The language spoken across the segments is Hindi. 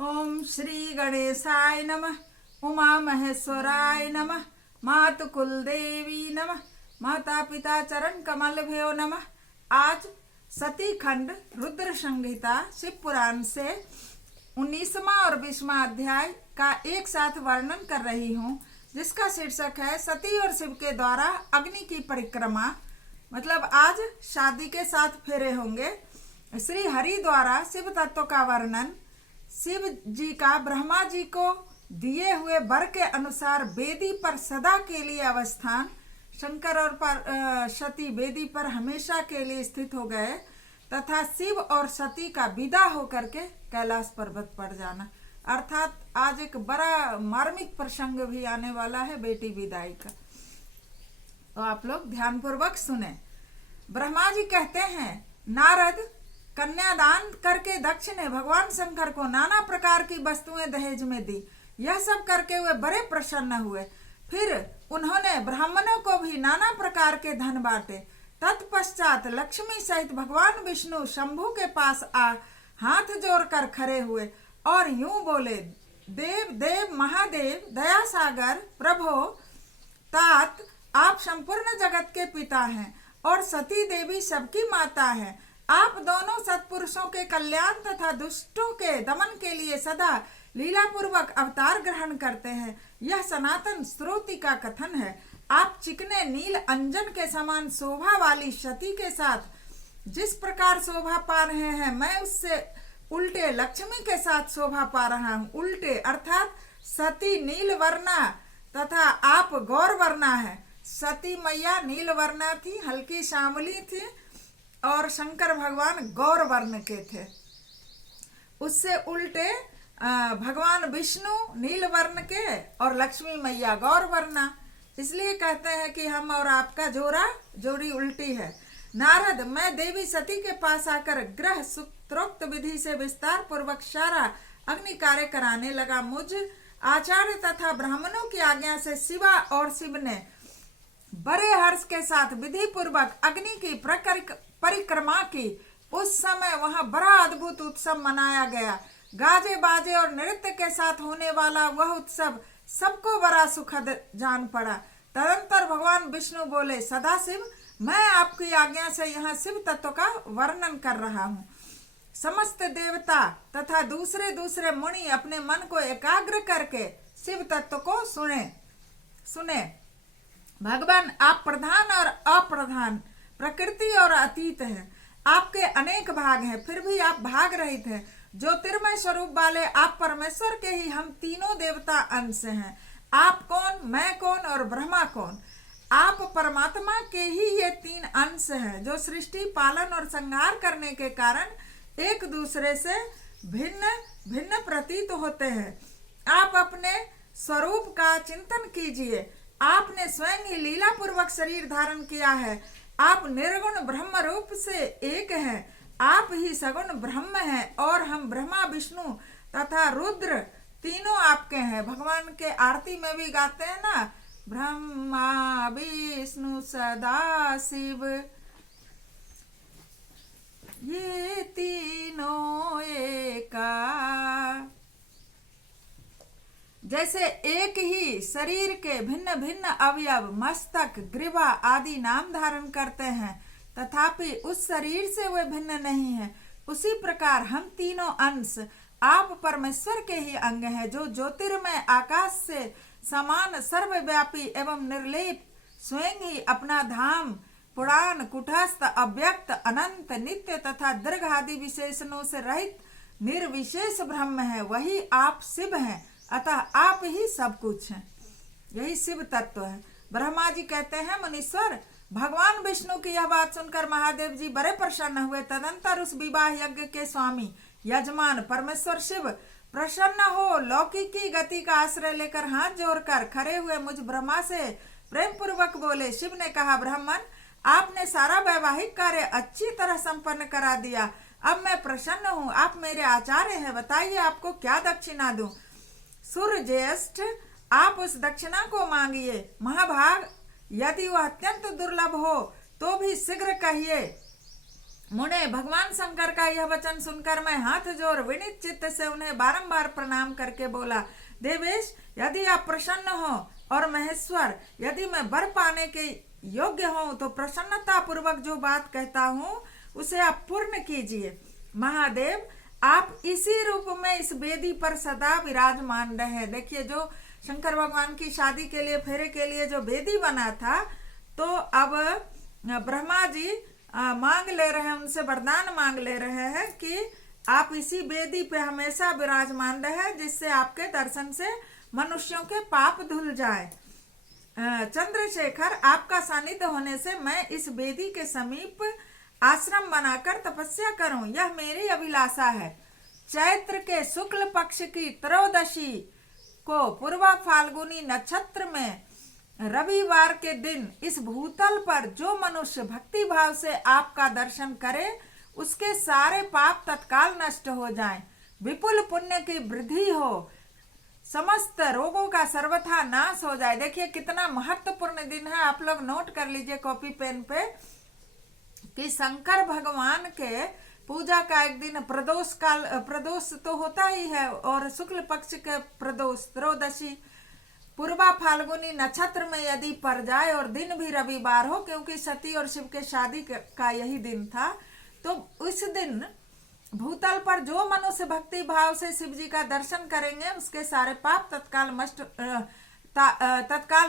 ओम श्री गणेशाय नमः। उमा महेश्वराय नमः। मातु कुल देवी नमः। माता पिता चरण कमल भयो नमः। आज सती खंड रुद्र संहिता शिव पुराण से 19वां और 20वां अध्याय का एक साथ वर्णन कर रही हूँ, जिसका शीर्षक है सती और शिव के द्वारा अग्नि की परिक्रमा। मतलब आज शादी के 7 फेरे होंगे। श्री हरि द्वारा शिव तत्व का वर्णन, शिव जी का ब्रह्मा जी को दिए हुए वर के अनुसार वेदी पर सदा के लिए अवस्थान, शंकर और सती वेदी पर हमेशा के लिए स्थित हो गए तथा शिव और सती का विदा होकर के कैलाश पर्वत पर जाना। अर्थात आज एक बड़ा मार्मिक प्रसंग भी आने वाला है, बेटी विदाई का। तो आप लोग ध्यानपूर्वक सुने। ब्रह्मा जी कहते हैं, नारद, कन्यादान करके दक्ष ने भगवान शंकर को नाना प्रकार की वस्तुएं दहेज में दी। यह सब करके वे बड़े प्रसन्न हुए। फिर उन्होंने ब्राह्मणों को भी नाना प्रकार के धन बांटे। तत्पश्चात लक्ष्मी सहित भगवान विष्णु शंभु के पास हाथ जोड़कर खड़े हुए और यूं बोले, देव देव महादेव, दया सागर प्रभो, तात आप संपूर्ण जगत के पिता हैं और सती देवी सबकी माता है। आप दोनों सत्पुरुषों के कल्याण तथा दुष्टों के दमन के लिए सदा लीला पूर्वक अवतार ग्रहण करते हैं। यह सनातन श्रुति का कथन है। आप चिकने नील अंजन के समान शोभा वाली सती के साथ जिस प्रकार शोभा पा रहे हैं, मैं उससे उल्टे लक्ष्मी के साथ शोभा पा रहा हूँ। उल्टे अर्थात सती नील वर्णा तथा आप गौर वर्णा है। सती मैया नील वर्णा थी, हल्की श्यामली थी, और शंकर भगवान गौर वर्ण के थे। उससे उल्टे भगवान विष्णु नील वर्ण के और लक्ष्मी मैया गौर वर्णा। इसलिए कहते हैं कि हम और आपका जोड़ी उल्टी है। नारद, मैं देवी सती के पास आकर ग्रह सूत्रोक्त विधि से विस्तार पूर्वक सारा अग्नि कार्य कराने लगा। मुझ आचार्य तथा ब्राह्मणों की आज्ञा से शिवा और शिव ने बड़े हर्ष के साथ विधि पूर्वक अग्नि की परिक्रमा की। उस समय वहां बड़ा अद्भुत उत्सव मनाया गया। गाजे बाजे और नृत्य के साथ होने वाला वह उत्सव सबको बड़ा सुखद जान पड़ा। तदंतर भगवान विष्णु बोले, सदाशिव, मैं आपकी आज्ञा से यहाँ शिव तत्व का वर्णन कर रहा हूँ। समस्त देवता तथा दूसरे मुनि अपने मन को एकाग्र करके शिव तत्व को सुने। भगवान, आप प्रधान और अप्रधान, प्रकृति और अतीत हैं। आपके अनेक भाग हैं, फिर भी आप भाग रहित हैं। ज्योतिर्मय स्वरूप वाले आप परमेश्वर के ही हम तीनों देवता अंश हैं। आप कौन, मैं कौन और ब्रह्मा कौन? आप परमात्मा के ही ये 3 अंश हैं, जो सृष्टि, पालन और संहार करने के कारण एक दूसरे से भिन्न भिन्न प्रतीत होते हैं। आप अपने स्वरूप का चिंतन कीजिए। आपने स्वयं ही लीला पूर्वक शरीर धारण किया है। आप निर्गुण ब्रह्म रूप से एक हैं। आप ही सगुण ब्रह्म हैं और हम ब्रह्मा, विष्णु तथा रुद्र तीनों आपके हैं। भगवान के आरती में भी गाते हैं ना, ब्रह्मा विष्णु सदा शिव, ये तीनों एका। जैसे एक ही शरीर के भिन्न भिन्न अवयव मस्तक, ग्रीवा आदि नाम धारण करते हैं, तथापि उस शरीर से वे भिन्न नहीं है, उसी प्रकार हम तीनों अंश आप परमेश्वर के ही अंग हैं, जो ज्योतिर्मय आकाश से समान सर्वव्यापी एवं निर्लेप स्वयं ही अपना धाम, पुराण, कुटस्थ, अव्यक्त, अनंत, नित्य तथा दीर्घ आदि विशेषणों से रहित निर्विशेष ब्रह्म है। वही आप शिव हैं, अतः आप ही सब कुछ हैं। यही शिव तत्व है। ब्रह्मा जी कहते हैं, मुनीश्वर, भगवान विष्णु की यह बात सुनकर महादेव जी बड़े प्रसन्न हुए। तदंतर उस विवाह यज्ञ के स्वामी यजमान परमेश्वर शिव प्रसन्न हो लौकिकी गति का आश्रय लेकर हाथ जोड़कर खड़े हुए मुझ ब्रह्मा से प्रेम पूर्वक बोले। शिव ने कहा, ब्राह्मण, आपने सारा वैवाहिक कार्य अच्छी तरह संपन्न करा दिया। अब मैं प्रसन्न हूँ। आप मेरे आचार्य हैं, बताइए आपको क्या दक्षिणा दूं? सूर्य ज्येष्ठ, आप उस दक्षिणा को मांगिए। महाभाग, यदि वह अत्यंत दुर्लभ हो तो भी शीघ्र कहिए। मुने भगवान शंकर का यह वचन सुनकर मैं हाथ जोड़ विनीत चित्त से उन्हें बारंबार प्रणाम करके बोला, देवेश, यदि आप प्रसन्न हो और महेश्वर, यदि मैं वर पाने के योग्य हूँ तो प्रसन्नता पूर्वक जो बात कहता हूँ उसे आप पूर्ण कीजिए। महादेव, आप इसी रूप में इस वेदी पर सदा विराजमान रहे। देखिए, जो शंकर भगवान की शादी के लिए, फेरे के लिए जो वेदी बना था, तो अब ब्रह्मा जी मांग ले रहे हैं, उनसे वरदान मांग ले रहे हैं कि आप इसी वेदी पे हमेशा विराजमान रहे, जिससे आपके दर्शन से मनुष्यों के पाप धुल जाए। चंद्रशेखर, आपका सानिध्य होने से मैं इस वेदी के समीप आश्रम बनाकर तपस्या करूं, यह मेरी अभिलाषा है। चैत्र के शुक्ल पक्ष की त्रयोदशी को पूर्वा फाल्गुनी नक्षत्र में रविवार के दिन इस भूतल पर जो मनुष्य भक्ति भाव से आपका दर्शन करे, उसके सारे पाप तत्काल नष्ट हो जाएं, विपुल पुण्य की वृद्धि हो, समस्त रोगों का सर्वथा नाश हो जाए। देखिए कितना महत्वपूर्ण दिन है, आप लोग नोट कर लीजिए कॉपी पेन पे कि शंकर भगवान के पूजा का एक दिन प्रदोष काल, प्रदोष तो होता ही है, और शुक्ल पक्ष के प्रदोष त्रयोदशी पूर्वा फाल्गुनी नक्षत्र में यदि पड़ जाए और दिन भी रविवार हो, क्योंकि सती और शिव के शादी का यही दिन था, तो उस दिन भूतल पर जो मनुष्य भक्ति भाव से शिव जी का दर्शन करेंगे, उसके सारे पाप तत्काल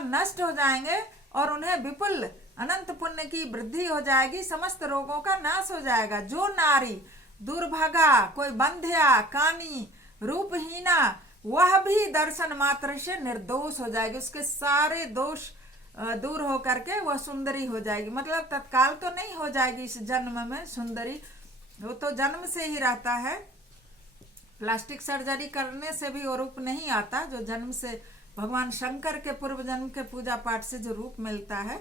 नष्ट हो जाएंगे और उन्हें विपुल अनंत पुण्य की वृद्धि हो जाएगी, समस्त रोगों का नाश हो जाएगा। जो नारी दुर्भागा, कोई बंध्या, कानी, रूपहीना, वह भी दर्शन मात्र से निर्दोष हो जाएगी, उसके सारे दोष दूर हो करके वह सुंदरी हो जाएगी। मतलब तत्काल तो नहीं हो जाएगी इस जन्म में सुंदरी, वो तो जन्म से ही रहता है, प्लास्टिक सर्जरी करने से भी वो रूप नहीं आता जो जन्म से भगवान शंकर के पूर्व जन्म के पूजा पाठ से जो रूप मिलता है।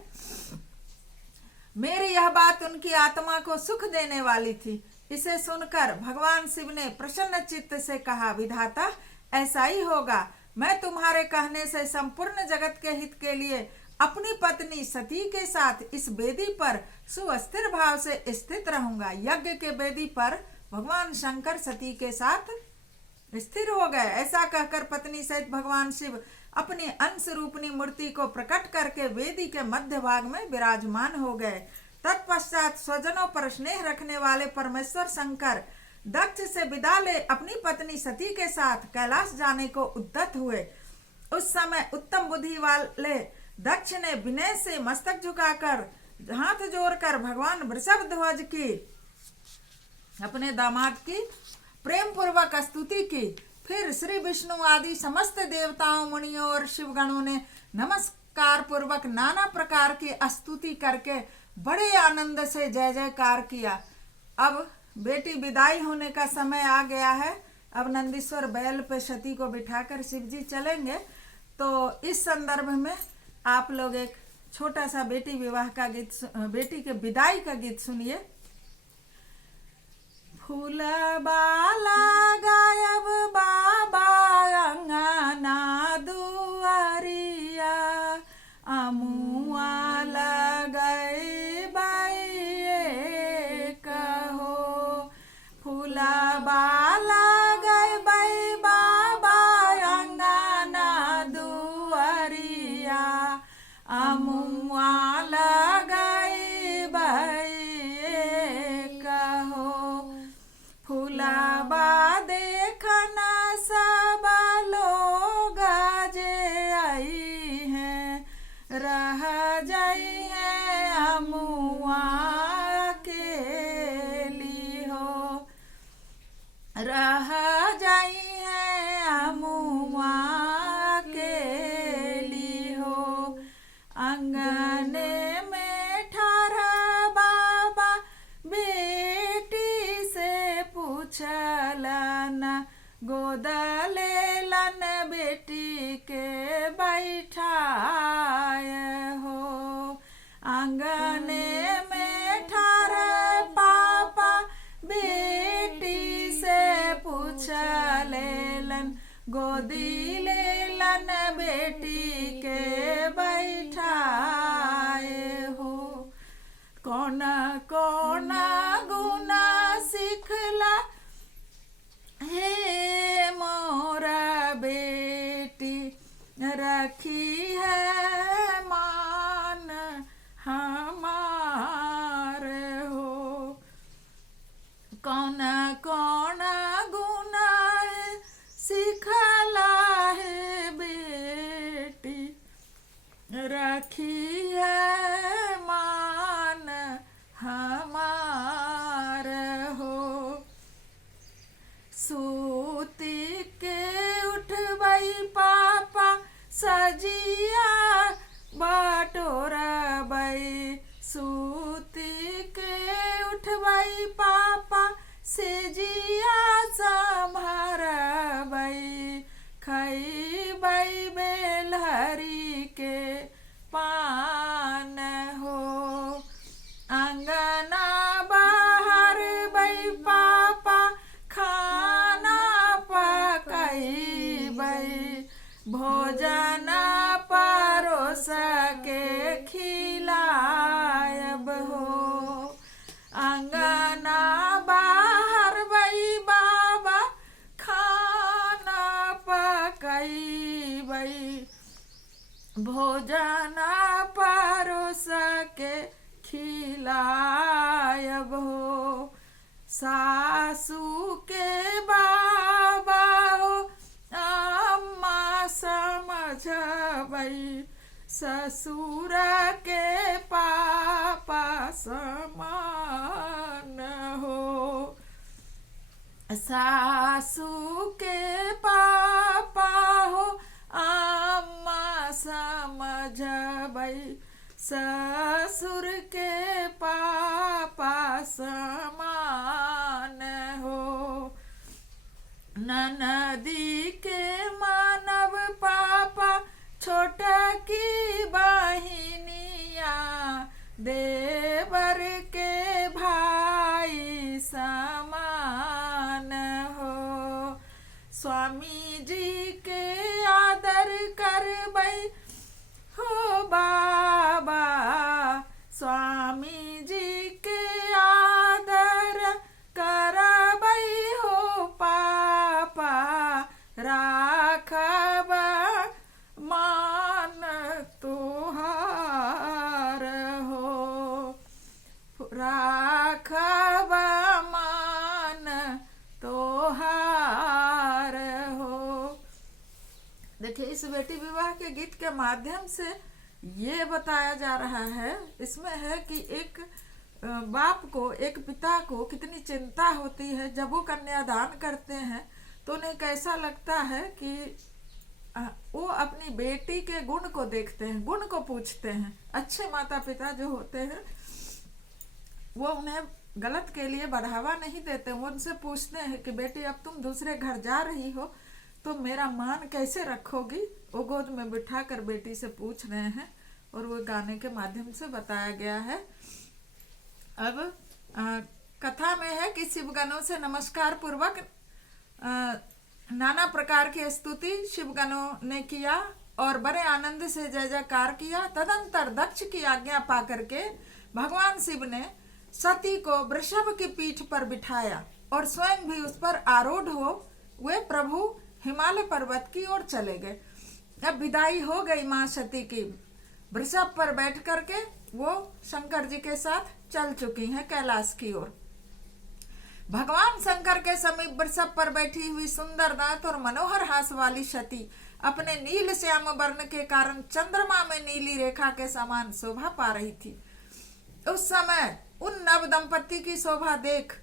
मेरी यह बात उनकी आत्मा को सुख देने वाली थी। इसे सुनकर भगवान शिव ने प्रसन्न चित्त से कहा, विधाता, ऐसा ही होगा। मैं तुम्हारे कहने से संपूर्ण जगत के हित के लिए अपनी पत्नी सती के साथ इस वेदी पर सुस्थिर भाव से स्थित रहूंगा। यज्ञ के वेदी पर भगवान शंकर सती के साथ स्थिर हो गए। ऐसा कहकर पत्नी सहित भगवान शिव अपनी अंश रूपनी मूर्ति को प्रकट करके वेदी के मध्य भाग में विराजमान हो गए। तत्पश्चात स्वजनों पर स्नेह रखने वाले परमेश्वर शंकर दक्ष से विदा ले अपनी पत्नी सती के साथ कैलाश जाने को उद्यत हुए। उस समय उत्तम बुद्धि वाले दक्ष ने विनय से मस्तक झुकाकर हाथ जोड़कर भगवान वृषभध्वज की, अपने दामाद की प्रेम पूर्वक स्तुति की। फिर श्री विष्णु आदि समस्त देवताओं, मुनियों और शिवगणों ने नमस्कार पूर्वक नाना प्रकार की स्तुति करके बड़े आनंद से जय जयकार किया। अब बेटी विदाई होने का समय आ गया है। अब नंदीश्वर बैल पे सती को बिठाकर शिव जी चलेंगे। तो इस संदर्भ में आप लोग एक छोटा सा बेटी विवाह का गीत, बेटी के विदाई का गीत सुनिए। फूल बाला गायब बाबा अंगना दुआरिया, अमुआ लगई बाई कहो। फूला बाला गई बाई बाबा अंगना दुआरिया, अमुआ लगई बाई कहो। फूलाबा देखना सब लोग जे आई हैं, रह जाई है अमुआ के लिहो, रह जाई है अमुआ के लिहो। अंगने में ठारा बाबा बेटी से पूछलन, गोद लेलन बेटी के बैठाए हो। आंगने में ठारा पापा बेटी से पूछ लेलन, गोदी लेलन बेटी के बैठाए हो। कौन कौन गुना सिखला हे मोरा बेटी, रखी है मान हमार हो। कौन कौन गुना है सिखला है बेटी, रखी है मान हमार हो। सूती के उठबई पापा सजिया बटोर बई, सूती के उठबई पापा सेजिया संभर बई, खई बई बेलहरी के पान हो। अंगना बाहर बई पापा खाना पकई बई, भोजन परोस के खिलायब हो। अंगना बाहर बई बाबा खाना पकई बई, भोजन परोस के खिलायब हो। सासू के बाबा हो अम्मा समझबई, ससुर के पापा समान हो। सासू के पापा हो अम्मा समझबई, ससुर के पापा समान हो। ननदी के मानव पापा छोटा की बहिनिया, देवर के भाई समान हो। स्वामी जी के आदर करबई हो बाबा, स्वामी जी के आदर करबई हो पापा, राखब मान तुहार हो, राखब मान तोहार हो। देखिए, इस बेटी विवाह के गीत के माध्यम से ये बताया जा रहा है, इसमें है कि एक बाप को, एक पिता को कितनी चिंता होती है जब वो कन्यादान करते हैं, तो उन्हें कैसा लगता है कि वो अपनी बेटी के गुण को देखते हैं, गुण को पूछते हैं। अच्छे माता पिता जो होते हैं वो उन्हें गलत के लिए बढ़ावा नहीं देते, वो उनसे पूछते हैं कि बेटी अब तुम दूसरे घर जा रही हो तो मेरा मान कैसे रखोगी। वो गोद में बिठा कर बेटी से पूछ रहे हैं और वो गाने के माध्यम से बताया गया है। अब कथा में है कि शिवगणों से नमस्कार पूर्वक नाना प्रकार की स्तुति शिवगणों ने किया और बड़े आनंद से जय जयकार किया। तदंतर दक्ष की आज्ञा पाकर के भगवान शिव ने सती को वृषभ की पीठ पर बिठाया और स्वयं भी उस पर आरूढ़ हो वे प्रभु हिमालय पर्वत की ओर चले गए। अब विदाई हो गई मां सती की, वृषभ पर बैठ करके वो शंकर जी के साथ चल चुकी हैं कैलाश की ओर। भगवान शंकर के समीप वृषभ पर बैठी हुई सुंदर दांत और मनोहर हास वाली सती अपने नील श्याम वर्ण के कारण चंद्रमा में नीली रेखा के समान शोभा पा रही थी। उस समय उन नव दंपति की शोभा देख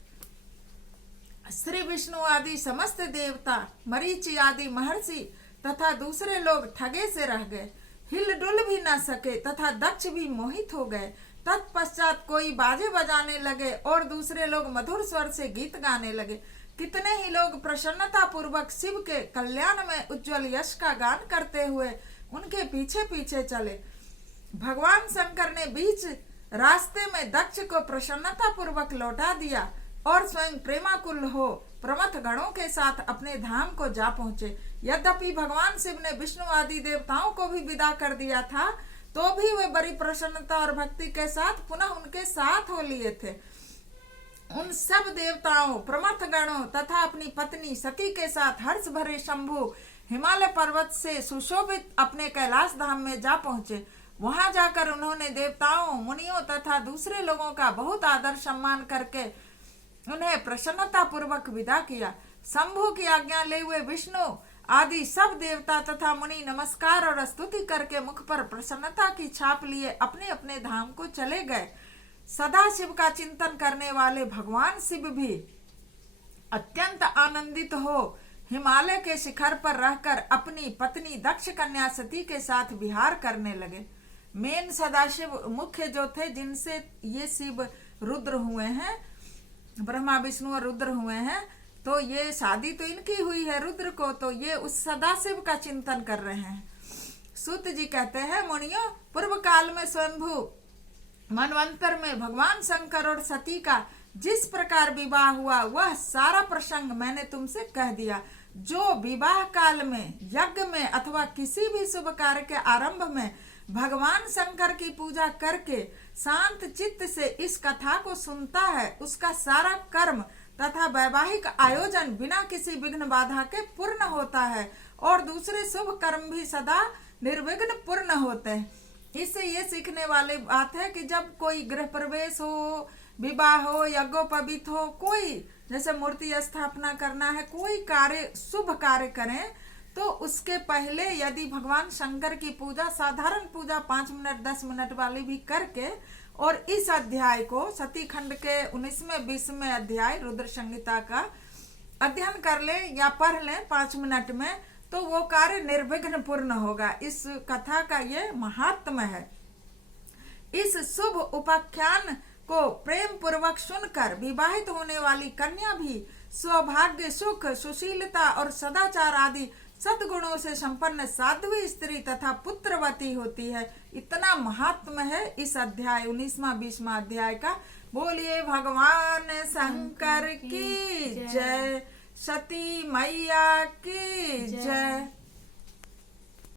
श्री विष्णु आदि समस्त देवता, मरीचि आदि महर्षि तथा दूसरे लोग ठगे से रह गए, हिल डुल भी न सके तथा दक्ष भी मोहित हो गए। तत्पश्चात कोई बाजे बजाने लगे और दूसरे लोग मधुर स्वर से गीत गाने लगे। कितने ही लोग प्रसन्नता पूर्वक शिव के कल्याण में उज्जवल यश का गान करते हुए उनके पीछे पीछे चले। भगवान शंकर ने बीच रास्ते में दक्ष को प्रसन्नता पूर्वक लौटा दिया और स्वयं प्रेमाकुल हो प्रमथ गणों के साथ अपने धाम को जा पहुंचे। यद्यपि भगवान शिव ने विष्णु आदि देवताओं को भी विदा कर दिया था, तो भी वे बड़ी प्रसन्नता और भक्ति के साथ पुनः उनके साथ हो लिए थे। उन सब देवताओं, प्रमथ गणों तथा अपनी पत्नी सती के साथ हर्ष भरे शंभु हिमालय पर्वत से सुशोभित अपने कैलाश धाम में जा पहुंचे। वहां जाकर उन्होंने देवताओं, मुनियों तथा दूसरे लोगों का बहुत आदर सम्मान करके उन्हें प्रसन्नता पूर्वक विदा किया। शंभु की आज्ञा ले हुए विष्णु आदि सब देवता तथा मुनि नमस्कार और स्तुति करके मुख पर प्रसन्नता की छाप लिए अपने अपने धाम को चले गए। सदा शिव का चिंतन करने वाले भगवान शिव भी अत्यंत आनंदित हो हिमालय के शिखर पर रहकर अपनी पत्नी दक्ष कन्या सती के साथ विहार करने लगे। मेन सदाशिव मुख्य जो थे, जिनसे ये शिव रुद्र हुए हैं, ब्रह्मा विष्णु और रुद्र हुए हैं, तो ये शादी तो इनकी हुई है रुद्र को, तो ये उस सदाशिव का चिंतन कर रहे हैं। सूत जी कहते हैं, मुनियों, पूर्व काल में स्वयंभू मनवंतर में भगवान शंकर और सती का जिस प्रकार विवाह हुआ वह सारा प्रसंग मैंने तुमसे कह दिया। जो विवाह काल में, यज्ञ में अथवा किसी भी शुभ कार्य के आरंभ में भगवान शंकर की पूजा करके शांत चित्त से इस कथा को सुनता है, उसका सारा कर्म तथा वैवाहिक आयोजन बिना किसी विघ्न बाधा के पूर्ण होता है और दूसरे शुभ कर्म भी सदा निर्विघ्न पूर्ण होते हैं। इससे ये सीखने वाली बात है कि जब कोई गृह प्रवेश हो, विवाह हो, यज्ञोपवीत हो, कोई जैसे मूर्ति स्थापना करना है, कोई कार्य शुभ कार्य करें, तो उसके पहले यदि भगवान शंकर की पूजा, साधारण पूजा 5 मिनट 10 मिनट वाली भी करके और इस अध्याय को सती खंड के 19वें 20वें अध्याय रुद्र संहिता का अध्ययन कर ले या पढ़ ले 5 मिनट में, तो वो कार्य निर्विघ्न पूर्ण होगा। इस कथा का ये महात्म है। इस शुभ उपाख्यान को प्रेम पूर्वक सुनकर विवाहित होने वाली कन्या भी सौभाग्य, सुख, सुशीलता और सदाचार आदि सद्गुणों से संपन्न साध्वी स्त्री तथा पुत्रवती होती है। इतना महात्म है इस अध्याय 19वां 20वां अध्याय का। बोलिए भगवान शंकर की जय, सती मैया की जय।